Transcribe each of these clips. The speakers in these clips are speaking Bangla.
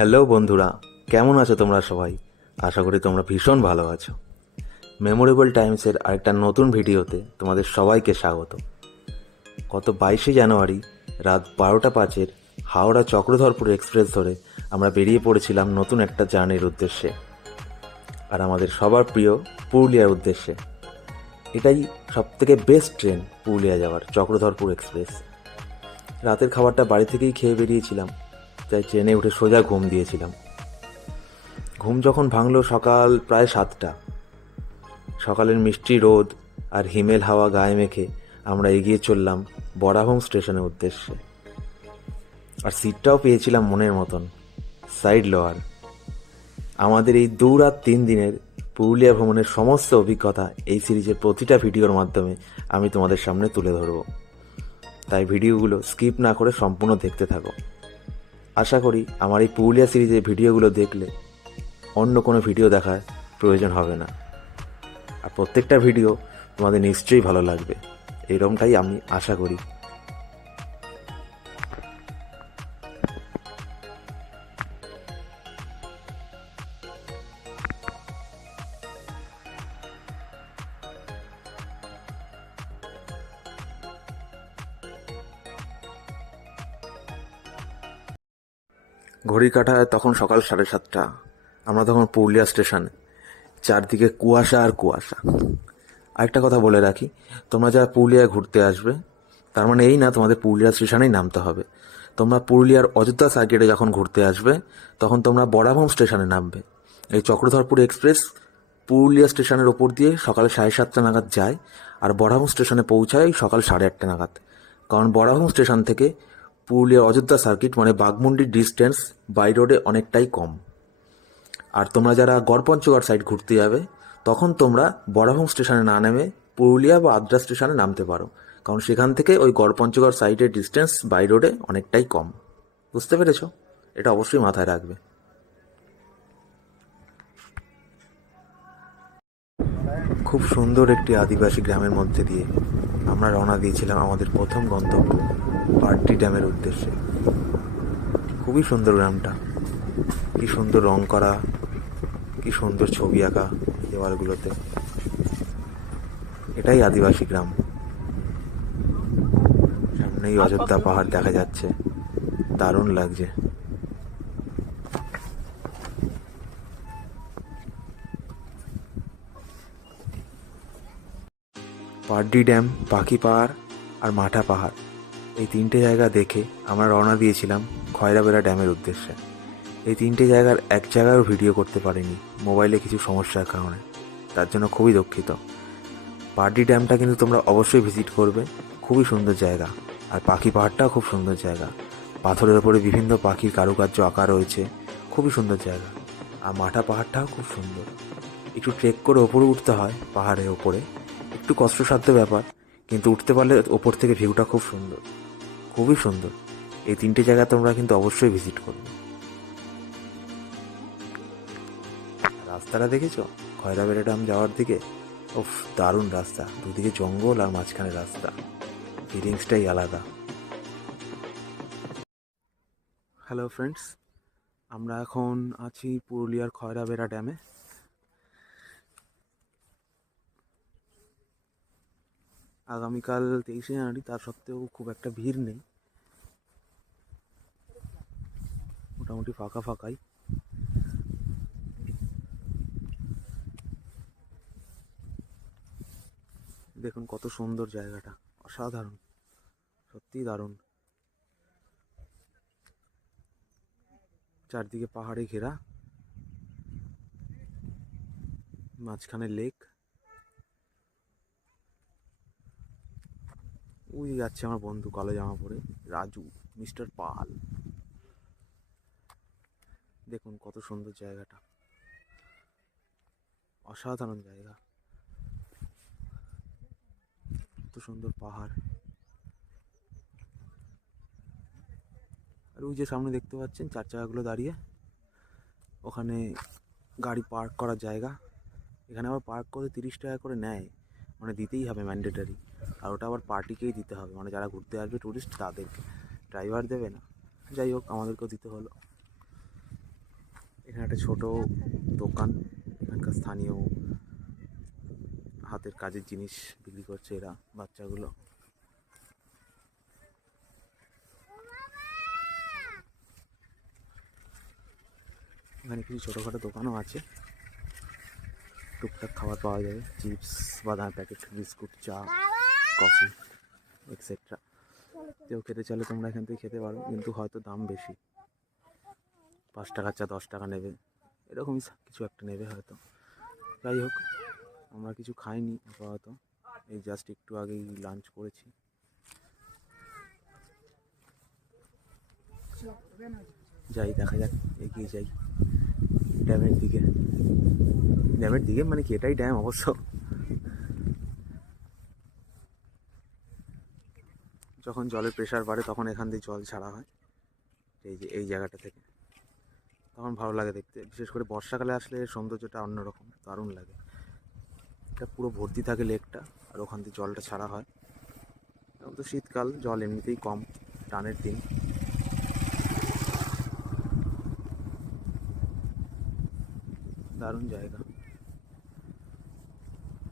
হ্যালো বন্ধুরা, কেমন আছো তোমরা সবাই? আশা করি তোমরা ভীষণ ভালো আছো। মেমোরেবল টাইমসের আরেকটা নতুন ভিডিওতে তোমাদের সবাইকে স্বাগত। গত 22শে জানুয়ারি রাত 12টা 5 হাওড়া চক্রধরপুর এক্সপ্রেস ধরে আমরা বেরিয়ে পড়েছিলাম নতুন একটা জার্নির উদ্দেশ্যে, আর আমাদের সবার প্রিয় পুরুলিয়ার উদ্দেশ্যে। এটাই সবথেকে বেস্ট ট্রেন পুরুলিয়া যাওয়ার, চক্রধরপুর এক্সপ্রেস। রাতের খাবারটা বাড়ি থেকেই খেয়ে বেরিয়েছিলাম, তাই ট্রেনে উঠে সোজা ঘুম দিয়েছিলাম। ঘুম যখন ভাঙল সকাল প্রায় 7টা। সকালের মিষ্টি রোদ আর হিমেল হাওয়া গায়ে মেখে আমরা এগিয়ে চললাম বরাভং স্টেশনের উদ্দেশ্যে। আর সিটটাও পেয়েছিলাম মনের মতন, সাইড লোয়ার। আমাদের এই 2 রাত 3 দিনের পুরুলিয়া ভ্রমণের সমস্ত অভিজ্ঞতা এই সিরিজের প্রতিটা ভিডিওর মাধ্যমে আমি তোমাদের সামনে তুলে ধরব, তাই ভিডিওগুলো স্কিপ না করে সম্পূর্ণ দেখতে থাকো। আশা করি আমার এই পুরুলিয়া সিরিজের ভিডিওগুলো দেখলে অন্য কোনো ভিডিও দেখার প্রয়োজন হবে না, আর প্রত্যেকটা ভিডিও তোমাদের নিশ্চয়ই ভালো লাগবে, এরকমটাই আমি আশা করি। ঘড়ির কাঁটায় তখন সকাল 7:30। আমরা তখন পুরুলিয়া স্টেশনে। চারদিকে কুয়াশা আর কুয়াশা। আরেকটা কথা বলে রাখি, তোমরা যারা পুরুলিয়ায় ঘুরতে আসবে, তার মানে এই না তোমাদের পুরুলিয়া স্টেশনেই নামতে হবে। তোমরা পুরুলিয়ার অযোধ্যা সার্কিটে যখন ঘুরতে আসবে, তখন তোমরা বরাভং স্টেশনে নামবে। এই চক্রধরপুর এক্সপ্রেস পুরুলিয়া স্টেশনের ওপর দিয়ে সকাল 7:30 নাগাদ যায়, আর বরাভং স্টেশনে পৌঁছায় সকাল 8:30 নাগাদ। কারণ বরাভং স্টেশন থেকে পুরুলিয়ার অযোধ্যা সার্কিট মানে বাঘমুন্ডির ডিস্টেন্স বাই রোডে অনেকটাই কম। আর তোমরা যারা গড়পঞ্চগড় সাইড ঘুরতে যাবে, তখন তোমরা বরাভং স্টেশনে না নেমে পুরুলিয়া বা আদ্রা স্টেশনে নামতে পারো, কারণ সেখান থেকে ওই গড়পঞ্চগড় সাইডের ডিস্টেন্স বাই রোডে অনেকটাই কম। বুঝতে পেরেছো? এটা অবশ্যই মাথায় রাখবে। খুব সুন্দর একটি আদিবাসী গ্রামের মধ্যে দিয়ে আমরা রওনা দিয়েছিলাম আমাদের প্রথম গন্তব্য পার্টি ড্যামের উদ্দেশ্যে। খুবই সুন্দর গ্রামটা, কি সুন্দর রং করা, কি সুন্দর ছবি আঁকা দেওয়ালগুলোতে। এটাই আদিবাসী গ্রাম। সামনেই অযোধ্যা পাহাড় দেখা যাচ্ছে, দারুণ লাগছে। পার্ডি ড্যাম, পাখি পাহাড় আর মাঠা পাহাড়, এই 3টে জায়গা দেখে আমরা রওনা দিয়েছিলাম খয়রাবেড়া ড্যামের উদ্দেশ্যে। এই 3টে জায়গার এক জায়গায়ও ভিডিও করতে পারিনি মোবাইলে কিছু সমস্যার কারণে, তার জন্য খুবই দুঃখিত। পার্ডি ড্যামটা কিন্তু তোমরা অবশ্যই ভিজিট করবে, খুবই সুন্দর জায়গা। আর পাখি পাহাড়টাও খুব সুন্দর জায়গা, পাথরের ওপরে বিভিন্ন পাখির কারুকার্য আঁকা রয়েছে, খুবই সুন্দর জায়গা। আর মাঠা পাহাড়টাও খুব সুন্দর, একটু ট্রেক করে ওপরে উঠতে হয় পাহাড়ের ওপরে, একটু কষ্টসাধ্য ব্যাপার, কিন্তু উঠতে পারলে ওপর থেকে ভিউটা খুব সুন্দর, খুবই সুন্দর। এই 3টে জায়গা তোমরা কিন্তু অবশ্যই ভিজিট করবে। রাস্তাটা দেখেছো খয়রাবেড়া ড্যাম যাওয়ার দিকে? উফ, দারুণ রাস্তা, দুদিকে জঙ্গল আর মাঝখানে রাস্তা, ফিলিংসটাই আলাদা। হ্যালো ফ্রেন্ডস, আমরা এখন আছি পুরুলিয়ার খয়রাবেড়া ড্যামে। আগামীকাল 23শে জানুয়ারি, তার সত্ত্বেও খুব একটা ভিড় নেই, মোটামুটি ফাঁকা ফাঁকাই। দেখুন কত সুন্দর জায়গাটা, অসাধারণ, সত্যিই দারুণ। চারদিকে পাহাড়ে ঘেরা, মাঝখানে লেক। ওই যাচ্ছে আমার বন্ধু কালো জামা পরে, রাজু, মিস্টার পাল। দেখুন কত সুন্দর জায়গাটা, অসাধারণ জায়গা, কত সুন্দর পাহাড়। আর ওই যে সামনে দেখতে পাচ্ছেন 4 চাকাগুলো দাঁড়িয়ে, ওখানে গাড়ি পার্ক করার জায়গা। এখানে আবার পার্ক করতে 30 টাকা করে নেয়, মানে দিতেই হবে, ম্যান্ডেটারি। আর ওটা আবার পার্টিকেই দিতে হবে, মানে যারা ঘুরতে আসবে টুরিস্ট তাদেরকে, ড্রাইভার দেবে না। যাই হোক, আমাদেরকেও দিতে হলো। এখানে একটা ছোট দোকান, এখানকার স্থানীয় হাতের কাজের জিনিস বিক্রি করছে এরা, বাচ্চাগুলো। এখানে কিছু ছোটোখাটো দোকানও আছে, টুকটাক খাবার পাওয়া যাবে, চিপস, বাদাম প্যাকেট, বিস্কুট, চা, কফি এক্সেট্রা। কেউ খেতে চাইলে তোমরা এখান থেকে খেতে পারো, কিন্তু হয়তো দাম বেশি, 5 টাকার চা 10 টাকা নেবে, এরকমই কিছু একটা নেবে হয়তো। যাই হোক, আমরা কিছু খাইনি আপাতত, এই জাস্ট একটু আগেই লাঞ্চ করেছি। যাই, দেখা যাক, এগিয়ে যাই ড্যামের দিকে। ড্যামের দিকে মানে কি, এটাই ড্যাম অবশ্য। যখন জলের প্রেশার বাড়ে তখন এখান দিয়ে জল ছাড়া হয়, এই জায়গাটা থেকে, তখন ভালো লাগে দেখতে। বিশেষ করে বর্ষাকালে আসলে সৌন্দর্যটা অন্যরকম, দারুণ লাগে। এটা পুরো ভর্তি থাকে লেকটা, আর ওখান দিয়ে জলটা ছাড়া হয়। এখন তো শীতকাল, জল এমনিতেই কম, টানের দিন। দারুণ জায়গা।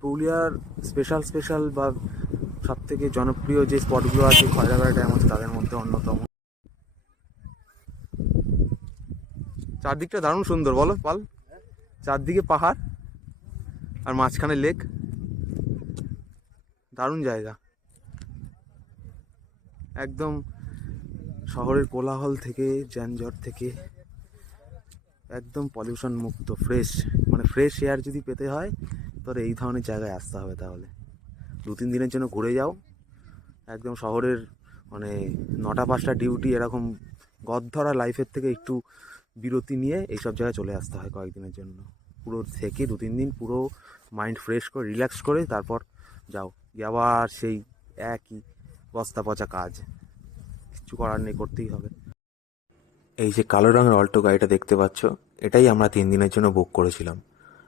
পুরুলিয়ার স্পেশাল বা সব থেকে জনপ্রিয় যে স্পটগুলো আছে খয়রাবেড়া ড্যাম হচ্ছে তাদের মধ্যে অন্যতম। চারদিকটা দারুণ সুন্দর, বলো পাল? চারদিকে পাহাড় আর মাঝখানে লেক, দারুণ জায়গা। একদম শহরের কোলাহল থেকে, যানজট থেকে একদম পলিউশন মুক্ত, ফ্রেশ, মানে ফ্রেশ এয়ার যদি পেতে হয় তোর এই ধরনের জায়গায় আসতে হবে। তাহলে 2-3 দিনের জন্য ঘুরে যাও, একদম শহরের মানে 9টা-5টা ডিউটি এরকম গদধরা লাইফের থেকে একটু বিরতি নিয়ে এইসব জায়গায় চলে আসতে হয় কয়েকদিনের জন্য। পুরো থেকে 2-3 দিন পুরো মাইন্ড ফ্রেশ করে, রিল্যাক্স করে তারপর যাও। আবার সেই একই বস্তা পচা কাজ, কিছু করার নেই, করতেই হবে। এই যে কালো রঙের অল্টো গাড়িটা দেখতে পাচ্ছ, এটাই আমরা 3 দিনের জন্য বুক করেছিলাম।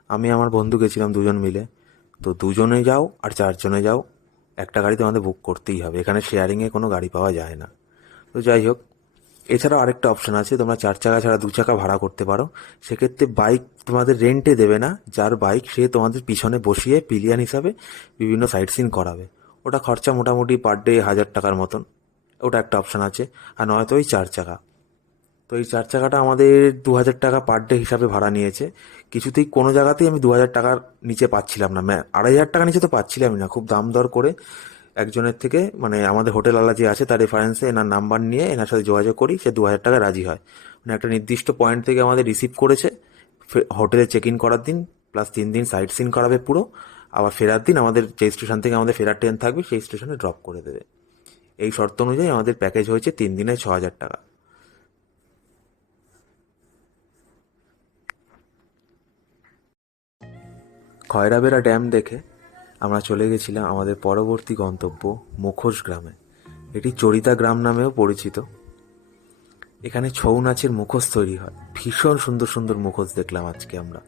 আমি আমার বন্ধু গেছিলাম 2জন মিলে। তো 2জনে যাও আর 4জনে যাও, একটা গাড়িতে আমাদের বুক করতেই হবে, এখানে শেয়ারিংয়ে কোনো গাড়ি পাওয়া যায় না। তো যাই হোক, এছাড়াও আরেকটা অপশন আছে, তোমরা 4 চাকা ছাড়া 2 চাকা ভাড়া করতে পারো। সেক্ষেত্রে বাইক তোমাদের রেন্টে দেবে না, যার বাইক সে তোমাদের পিছনে বসিয়ে পিলিয়ান হিসাবে বিভিন্ন সাইট সিন করাবে। ওটা খরচা মোটামুটি পার ডে 1000 টাকার মতন, ওটা একটা অপশন আছে। আর নয়তো ওই 4 চাকা। তো এই 4 চাকাটা আমাদের 2000 টাকা পার ডে হিসাবে ভাড়া নিয়েছে। কিছুতেই কোনো জায়গাতেই আমি 2000 টাকার নিচে পাচ্ছিলাম না, 2500 টাকা নিচে তো পাচ্ছিলামই না। খুব দাম দর করে একজনের থেকে, মানে আমাদের হোটেলওয়ালা যে আছে তার রেফারেন্সে এনার নাম্বার নিয়ে এনার সাথে যোগাযোগ করি, সে 2000 টাকা রাজি হয়। মানে একটা নির্দিষ্ট পয়েন্ট থেকে আমাদের রিসিভ করেছে, হোটেলে চেক ইন করার দিন প্লাস 3 দিন সাইট সিন করাবে পুরো। আবার ফেরার দিন আমাদের যে স্টেশন থেকে আমাদের ফেরার ট্রেন থাকবে সেই স্টেশনে ড্রপ করে দেবে। এই শর্ত অনুযায়ী আমাদের প্যাকেজ হয়েছে 3 দিনে 6000 টাকা। খয়রাবেড়া ড্যাম দেখে আমরা চলে গেছিলাম আমাদের পরবর্তী গন্তব্য মুখোশ গ্রামে। এটি চরিতা গ্রাম নামেও পরিচিত। এখানে ছৌ নাচের মুখোশ তৈরি হয়, ভীষণ সুন্দর সুন্দর মুখোশ দেখলাম আজকে আমরা।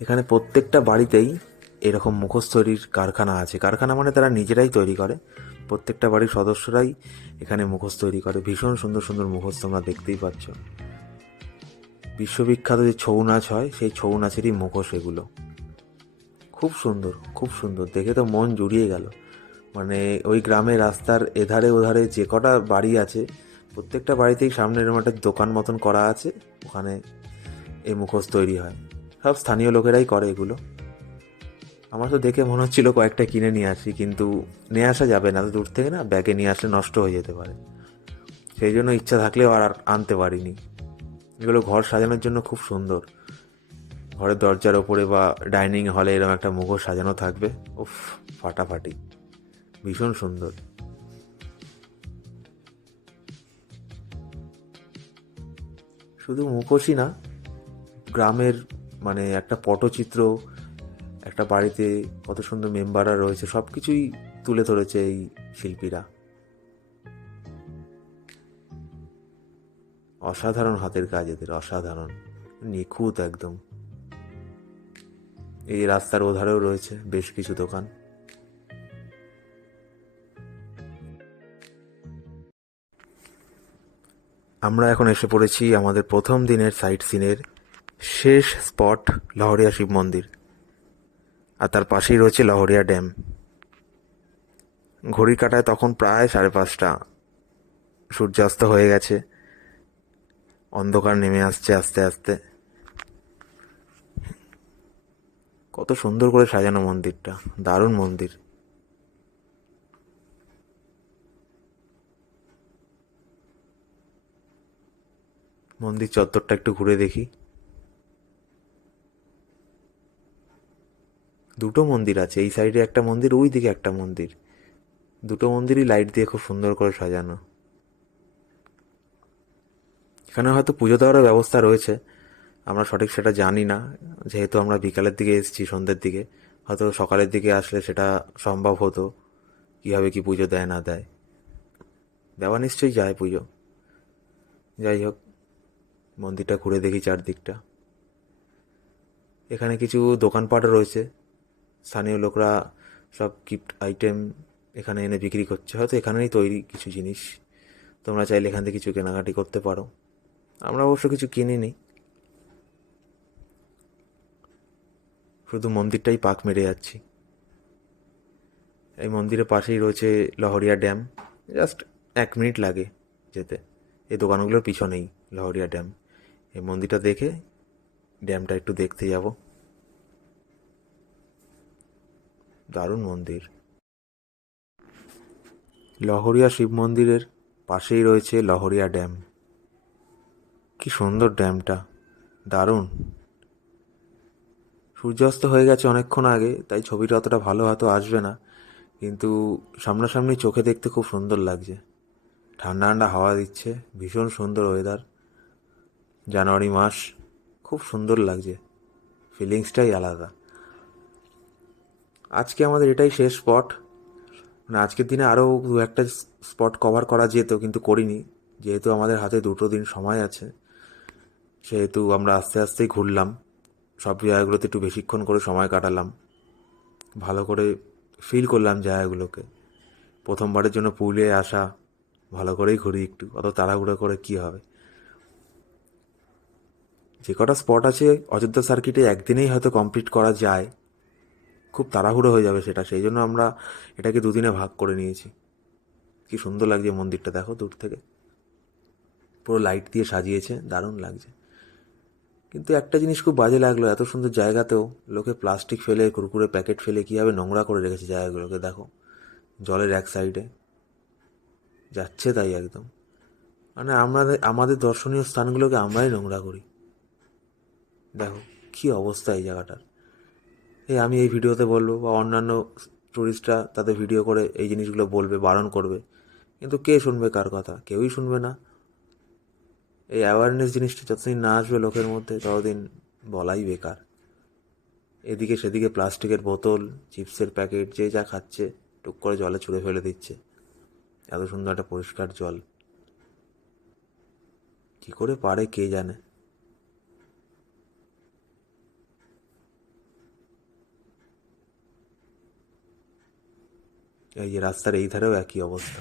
এখানে প্রত্যেকটা বাড়িতেই এরকম মুখোশ তৈরির কারখানা আছে। কারখানা মানে তারা নিজেরাই তৈরি করে, প্রত্যেকটা বাড়ির সদস্যরাই এখানে মুখোশ তৈরি করে। ভীষণ সুন্দর সুন্দর মুখোশ তোমরা দেখতেই পাচ্ছ। বিশ্ববিখ্যাত যে ছৌ নাচ হয় সেই ছৌ নাচেরই মুখোশ এগুলো। খুব সুন্দর, খুব সুন্দর, দেখে তো মন জুড়িয়ে গেল। মানে ওই গ্রামের রাস্তার এধারে ওধারে যে কটা বাড়ি আছে প্রত্যেকটা বাড়িতেই সামনে এরকম একটা দোকান মতন করা আছে, ওখানে এই মুখোশ তৈরি হয়। সব স্থানীয় লোকেরাই করে এগুলো। আমার তো দেখে মনে হচ্ছিল কয়েকটা কিনে নিয়ে আসি, কিন্তু নিয়ে আসা যাবে না, তো দূর থেকে না, ব্যাগে নিয়ে আসলে নষ্ট হয়ে যেতে পারে। সেই জন্য ইচ্ছা থাকলেও আর আনতে পারিনি। এগুলো ঘর সাজানোর জন্য খুব সুন্দর। ঘরের দরজার ওপরে বা ডাইনিং হলে এরকম একটা মুখোশ সাজানো থাকবে, উফ, ফাটাফাটি, ভীষণ সুন্দর। শুধু মুখোশই না, গ্রামের মানে একটা পটচিত্র, একটা বাড়িতে কত সুন্দর মেম্বাররা রয়েছে, সব কিছুই তুলে ধরেছে এই শিল্পীরা। অসাধারণ হাতের কাজ এদের, অসাধারণ, নিখুঁত একদম। এই রাস্তার ওধারেও রয়েছে বেশ কিছু দোকান। আমরা এখন এসে পড়েছি আমাদের প্রথম দিনের সাইট সিনের শেষ স্পট, লহরিয়া শিব মন্দির। আর তার পাশেই রয়েছে লহরিয়া ড্যাম। ঘড়ির কাঁটায় তখন প্রায় 5:30। সূর্যাস্ত হয়ে গেছে, অন্ধকার নেমে আসছে আস্তে আস্তে। কত সুন্দর করে সাজানো মন্দিরটা, দারুণ মন্দির। মন্দির চত্বরটা একটু ঘুরে দেখি। দুটো মন্দির আছে, এই সাইডে একটা মন্দির, ওই দিকে একটা মন্দির। দুটো মন্দিরই লাইট দিয়ে খুব সুন্দর করে সাজানো। এখানে হয়তো পুজো দেওয়ারও ব্যবস্থা রয়েছে, আমরা সঠিক সেটা জানি না, যেহেতু আমরা বিকালের দিকে এসেছি, সন্ধ্যের দিকে। হয়তো সকালের দিকে আসলে সেটা সম্ভব হতো, কীভাবে কি পুজো দেয় না দেয়। দেওয়া নিশ্চয়ই যায় পুজো। যাই হোক, মন্দিরটা ঘুরে দেখি চারদিকটা। এখানে কিছু দোকানপাটও রয়েছে, স্থানীয় লোকরা সব গিফট আইটেম এখানে এনে বিক্রি করছে, হয়তো এখানেই তৈরি কিছু জিনিস। তোমরা চাইলে এখান থেকে কিছু কেনাকাটি করতে পারো। আমরা অবশ্য কিছু কিনিনি, শুধু মন্দিরটাই পাক মেরে যাচ্ছি। এই মন্দিরের পাশেই রয়েছে লহরিয়া ড্যাম, জাস্ট 1 মিনিট লাগে যেতে। এই দোকানগুলোর পিছনেই লহরিয়া ড্যাম। এই মন্দিরটা দেখে ড্যামটা একটু দেখতে যাব। দারুণ মন্দির। লহরিয়া শিব মন্দিরের পাশেই রয়েছে লহরিয়া ড্যাম। কি সুন্দর ড্যামটা, দারুণ। সূর্যাস্ত হয়ে গেছে অনেকক্ষণ আগে, তাই ছবিটা অতটা ভালো হয়তো আসবে না, কিন্তু সামনাসামনি চোখে দেখতে খুব সুন্দর লাগছে। ঠান্ডা ঠান্ডা হাওয়া দিচ্ছে, ভীষণ সুন্দর ওয়েদার। জানুয়ারি মাস, খুব সুন্দর লাগছে, ফিলিংসটাই আলাদা। আজকে আমাদের এটাই শেষ স্পট। মানে আজকের দিনে আরও 2-1টা স্পট কভার করা যেত, কিন্তু করিনি, যেহেতু আমাদের হাতে 2টো দিন সময় আছে। সেহেতু আমরা আস্তে আস্তেই ঘুরলাম, সব জায়গাগুলোতে একটু বেশিক্ষণ করে সময় কাটালাম, ভালো করে ফিল করলাম জায়গাগুলোকে। প্রথমবারের জন্য পুরুলিয়ায় আসা, ভালো করেই ঘুরি একটু, অত তাড়াহুড়ো করে কি হবে। যে কটা স্পট আছে অযোধ্যা সার্কিটে একদিনেই হয়তো কমপ্লিট করা যায়, খুব তাড়াহুড়ো হয়ে যাবে সেটা, সেই জন্য আমরা এটাকে 2 দিনে ভাগ করে নিয়েছি। কি সুন্দর লাগছে মন্দিরটা, দেখো দূর থেকে, পুরো লাইট দিয়ে সাজিয়েছে, দারুণ লাগছে। কিন্তু একটা জিনিস খুব বাজে লাগলো, এত সুন্দর জায়গাতেও লোকে প্লাস্টিক ফেলে, কুরকুরে প্যাকেট ফেলে কীভাবে নোংরা করে রেখেছে জায়গাগুলোকে। দেখো, জলের এক সাইডে যাচ্ছে তাই একদম, মানে আমাদের দর্শনীয় স্থানগুলোকে আমরাই নোংরা করি। দেখো কি অবস্থা এই জায়গাটার। আমি এই ভিডিওতে বলবো, বা অন্যান্য টুরিস্টরা তাদের ভিডিও করে এই জিনিসগুলো বলবে, বারণ করবে, কিন্তু কে শুনবে কার কথা? কেউই শুনবে না। এই অ্যাওয়ারনেস জিনিসটা যতদিন না আসবে লোকের মধ্যে, ততদিন বলাই বেকার। এদিকে সেদিকে প্লাস্টিকের বোতল, চিপসের প্যাকেট, যে যা খাচ্ছে টুক করে জলে ছুঁড়ে ফেলে দিচ্ছে। এত সুন্দর একটা পরিষ্কার জল, কি করে পারে কে জানে। এই যে রাস্তার এই ধারেও একই অবস্থা,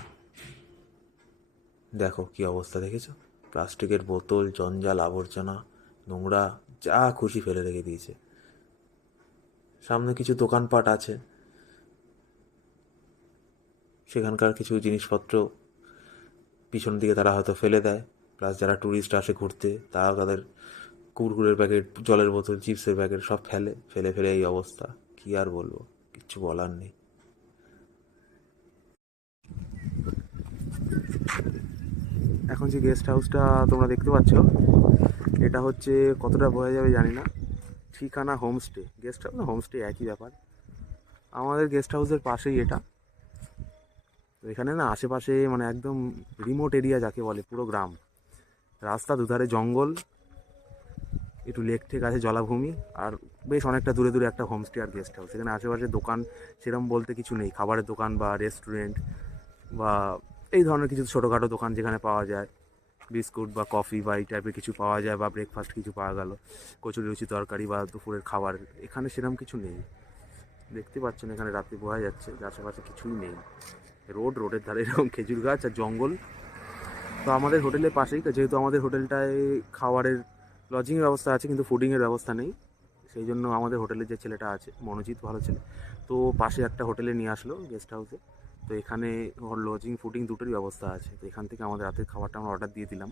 দেখো কি অবস্থা, দেখেছো? প্লাস্টিকের বোতল, জঞ্জাল, আবর্জনা, নোংরা, যা খুশি ফেলে রেখে দিয়েছে। সামনে কিছু দোকানপাট আছে, সেখানকার কিছু জিনিসপত্র পিছন দিকে তারা হয়তো ফেলে দেয়। প্লাস যারা ট্যুরিস্ট আসে ঘুরতে, তারাও তাদের কুরকুরের প্যাকেট, জলের বোতল, চিপসের প্যাকেট সব ফেলে ফেলে এই অবস্থা। কি আর বলবো, কিচ্ছু বলার নেই। এখন যে গেস্ট হাউসটা তোমরা দেখতে পাচ্ছ, এটা হচ্ছে, কতটা বোঝা যাবে জানি না, ঠিকানা হোমস্টে। গেস্ট হাউস না হোমস্টে একই ব্যাপার। আমাদের গেস্ট হাউসের পাশেই এটা। তো এখানে না আশেপাশে মানে একদম রিমোট এরিয়া যাকে বলে, পুরো গ্রাম, রাস্তা দুধারে জঙ্গল, একটু লেক ঠেক আছে, জলাভূমি, আর বেশ অনেকটা দূরে দূরে একটা হোমস্টে আর গেস্ট হাউস। এখানে আশেপাশে দোকান সেরকম বলতে কিছু নেই, খাবারের দোকান বা রেস্টুরেন্ট বা এই ধরনের কিছু ছোটোখাটো দোকান যেখানে পাওয়া যায় বিস্কুট বা কফি বা এই টাইপের কিছু পাওয়া যায়, বা ব্রেকফাস্ট কিছু পাওয়া গেল, কচুরি লুচি তরকারি বা দুপুরের খাবার, এখানে সেরকম কিছু নেই। দেখতে পাচ্ছেন এখানে রাতে বোঝা যাচ্ছে যে আশেপাশে কিছুই নেই। রোডের ধারে এরকম খেজুর গাছ আর জঙ্গল, তো আমাদের হোটেলের পাশেই, যেহেতু আমাদের হোটেলটায় খাবারের লজিংয়ের ব্যবস্থা আছে কিন্তু ফুডিংয়ের ব্যবস্থা নেই, সেই জন্য আমাদের হোটেলের যে ছেলেটা আছে মনোজিৎ, ভালো ছেলে, তো পাশে একটা হোটেলে নিয়ে আসলো গেস্ট হাউসে। তো এখানে লজিং ফুডিং দুটোরই ব্যবস্থা আছে। তো এখান থেকে আমাদের রাতের খাবারটা আমরা অর্ডার দিয়ে দিলাম।